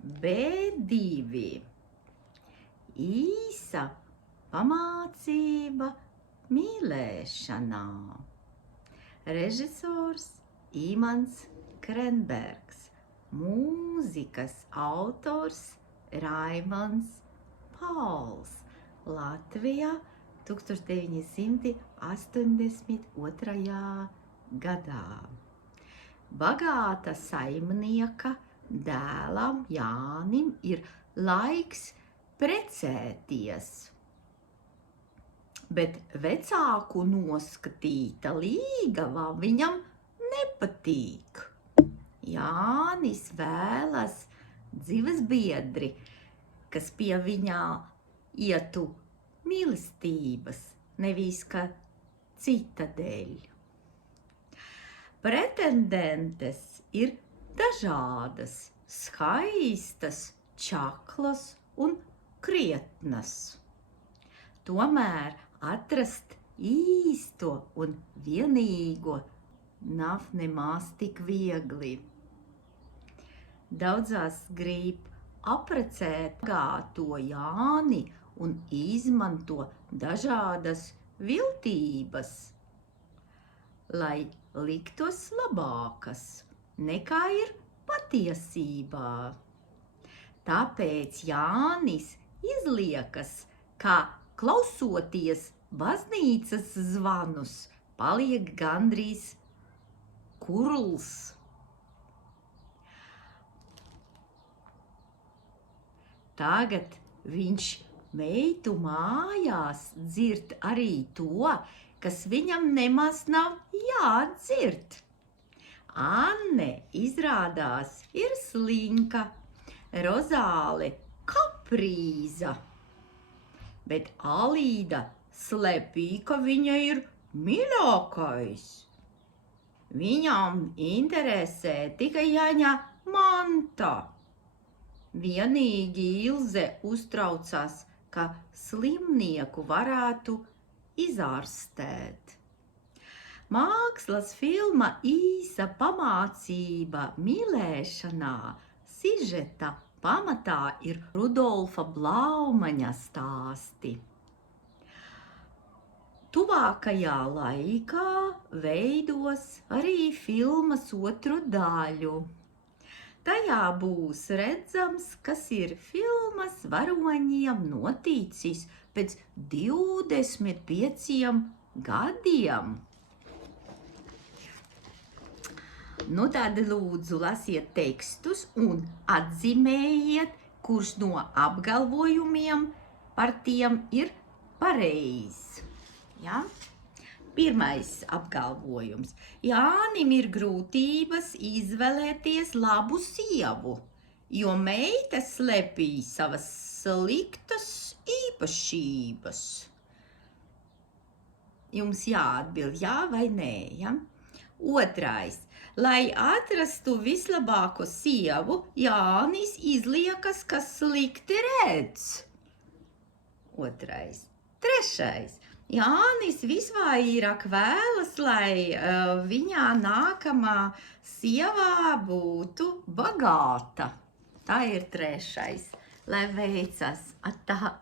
B2. Īsa pamācība mīlēšanā. Režisors Imants Krenbergs. Mūzikas autors Raimonds Pauls. Latvijā 1982. gadā. Bagāta saimnieka dēlam Jānim ir laiks precēties, bet vecāku noskatīta līgava viņam nepatīk. Jānis vēlas dzīvesbiedri, kas pie viņā ietu mīlestības, nevis ka cita dēļ. Pretendentes ir dažādas, skaistas, čaklas un krietnas. Tomēr atrast īsto un vienīgo nav nemaz tik viegli. Daudzās grib apprecēt bagāto Jāni un izmanto dažādas viltības, lai liktos labākas nekā ir patiesībā. Tāpēc Jānis izliekas, ka klausoties baznīcas zvanus, paliek gandrīz kurls. Tagad viņš meitu mājās dzird arī to, kas viņam nemaz nav jādzird. Anne izrādās ir slinka, Rozāle kaprīza, bet Alīda slepī, ka viņa ir mīļākais. Viņam interesē tikai Jaņa manta. Vienīgi Ilze uztraucās, ka slimnieku varētu izārstēt. Mākslas filma Īsa pamācība mīlēšanā sižeta pamatā ir Rudolfa Blaumaņa stāsti. Tuvākajā laikā veidos arī filmas otru daļu. Tajā būs redzams, kas ir filmas varoņiem noticis pēc 25 gadiem. Nu tad lūdzu lasiet tekstus un atzīmējiet, kurš no apgalvojumiem par tiem ir pareizs. Ja? Pirmais apgalvojums. Jānim ir grūtības izvēlēties labu sievu, jo meita slepī savas sliktas īpašības. Jums jāatbild jā vai nē. Ja? Otrais. Lai atrastu vislabāko sievu, Jānis izliekas, ka slikti redz. Otrais. Trešais. Jānis visvairāk vēlas, lai viņā nākamā sievā būtu bagāta. Tā ir trešais. Lai veicas. Atā.